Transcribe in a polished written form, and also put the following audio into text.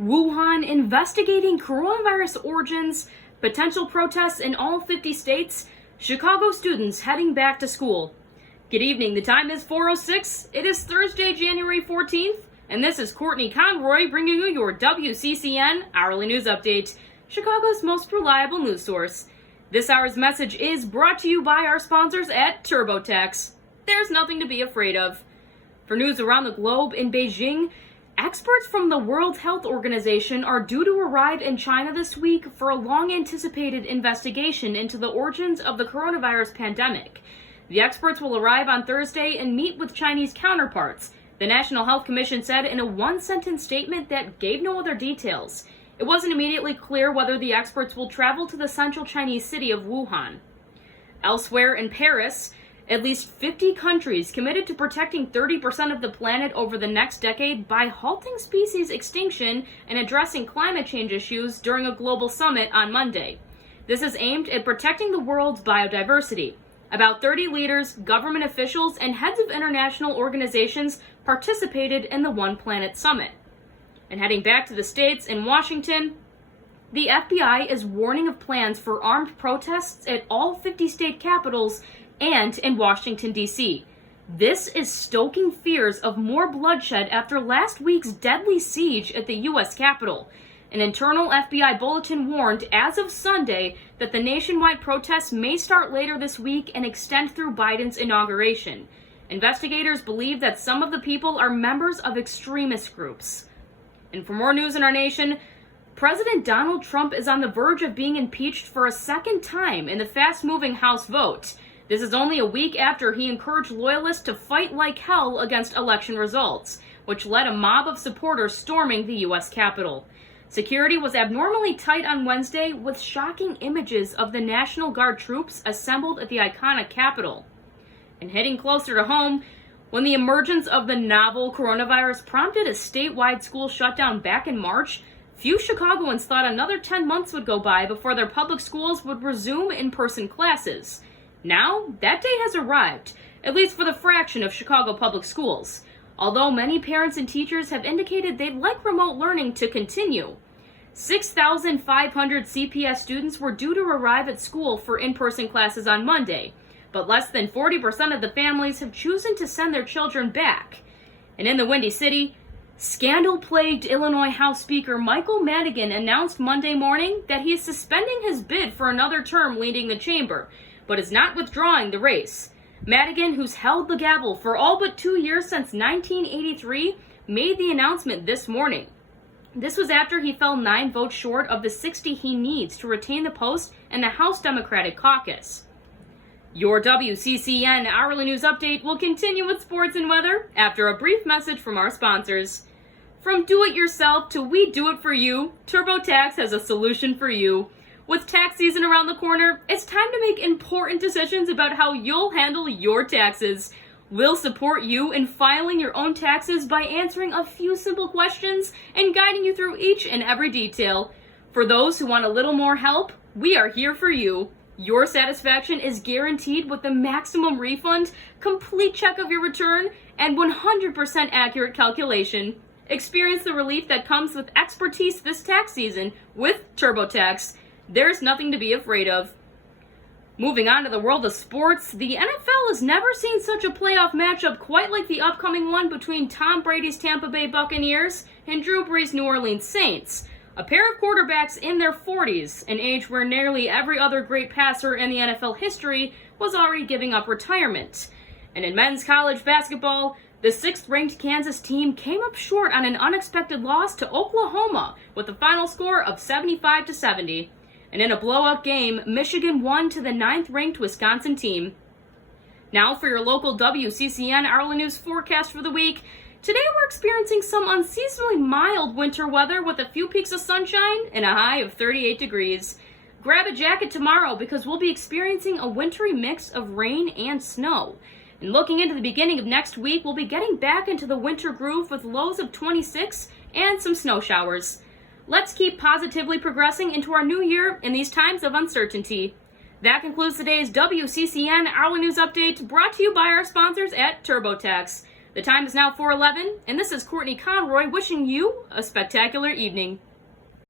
Wuhan investigating coronavirus origins, potential protests in all 50 states, Chicago students heading back to school. Good evening, the time is 4:06. It is Thursday, January 14th, and this is Courtney Conroy bringing you your WCCN Hourly News Update, Chicago's most reliable news source. This hour's message is brought to you by our sponsors at TurboTax. There's nothing to be afraid of. For news around the globe, in Beijing, experts from the World Health Organization are due to arrive in China this week for a long-anticipated investigation into the origins of the coronavirus pandemic. The experts will arrive on Thursday and meet with Chinese counterparts, the National Health Commission said in a one-sentence statement that gave no other details. It wasn't immediately clear whether the experts will travel to the central Chinese city of Wuhan. Elsewhere in Paris, at least 50 countries committed to protecting 30% of the planet over the next decade by halting species extinction and addressing climate change issues during a global summit on Monday. This is aimed at protecting the world's biodiversity. About 30 leaders, government officials, and heads of international organizations participated in the One Planet Summit. And heading back to the States, in Washington, the FBI is warning of plans for armed protests at all 50 state capitals and in Washington, D.C. This is stoking fears of more bloodshed after last week's deadly siege at the U.S. Capitol. An internal FBI bulletin warned as of Sunday that the nationwide protests may start later this week and extend through Biden's inauguration. Investigators believe that some of the people are members of extremist groups. And for more news in our nation, President Donald Trump is on the verge of being impeached for a second time in the fast-moving House vote. This is only a week after he encouraged loyalists to fight like hell against election results, which led a mob of supporters storming the U.S. Capitol. Security was abnormally tight on Wednesday, with shocking images of the National Guard troops assembled at the iconic Capitol. And heading closer to home, when the emergence of the novel coronavirus prompted a statewide school shutdown back in March, few Chicagoans thought another 10 months would go by before their public schools would resume in-person classes. Now, that day has arrived, at least for the fraction of Chicago public schools, although many parents and teachers have indicated they'd like remote learning to continue. 6,500 CPS students were due to arrive at school for in-person classes on Monday, but less than 40% of the families have chosen to send their children back. And in the Windy City, scandal-plagued Illinois House Speaker Michael Madigan announced Monday morning that he is suspending his bid for another term leading the chamber, but is not withdrawing the race. Madigan, who's held the gavel for all but 2 years since 1983, made the announcement this morning. This was after he fell 9 votes short of the 60 he needs to retain the post in the House Democratic Caucus. Your WCCN Hourly News Update will continue with sports and weather after a brief message from our sponsors. From do-it-yourself to we do it for you, TurboTax has a solution for you. With tax season around the corner, it's time to make important decisions about how you'll handle your taxes. We'll support you in filing your own taxes by answering a few simple questions and guiding you through each and every detail. For those who want a little more help, we are here for you. Your satisfaction is guaranteed with the maximum refund, complete check of your return, and 100% accurate calculation. Experience the relief that comes with expertise this tax season with TurboTax. There's nothing to be afraid of. Moving on to the world of sports, the NFL has never seen such a playoff matchup quite like the upcoming one between Tom Brady's Tampa Bay Buccaneers and Drew Brees' New Orleans Saints. A pair of quarterbacks in their 40s, an age where nearly every other great passer in the NFL history was already giving up retirement. And in men's college basketball, the 6th-ranked Kansas team came up short on an unexpected loss to Oklahoma with a final score of 75-70. And in a blowout game, Michigan won to the 9th-ranked Wisconsin team. Now for your local WCCN Hourly News forecast for the week. Today we're experiencing some unseasonably mild winter weather with a few peaks of sunshine and a high of 38 degrees. Grab a jacket tomorrow because we'll be experiencing a wintry mix of rain and snow. And looking into the beginning of next week, we'll be getting back into the winter groove with lows of 26 and some snow showers. Let's keep positively progressing into our new year in these times of uncertainty. That concludes today's WCCN Hourly News Update, brought to you by our sponsors at TurboTax. The time is now 4:11, and this is Courtney Conroy wishing you a spectacular evening.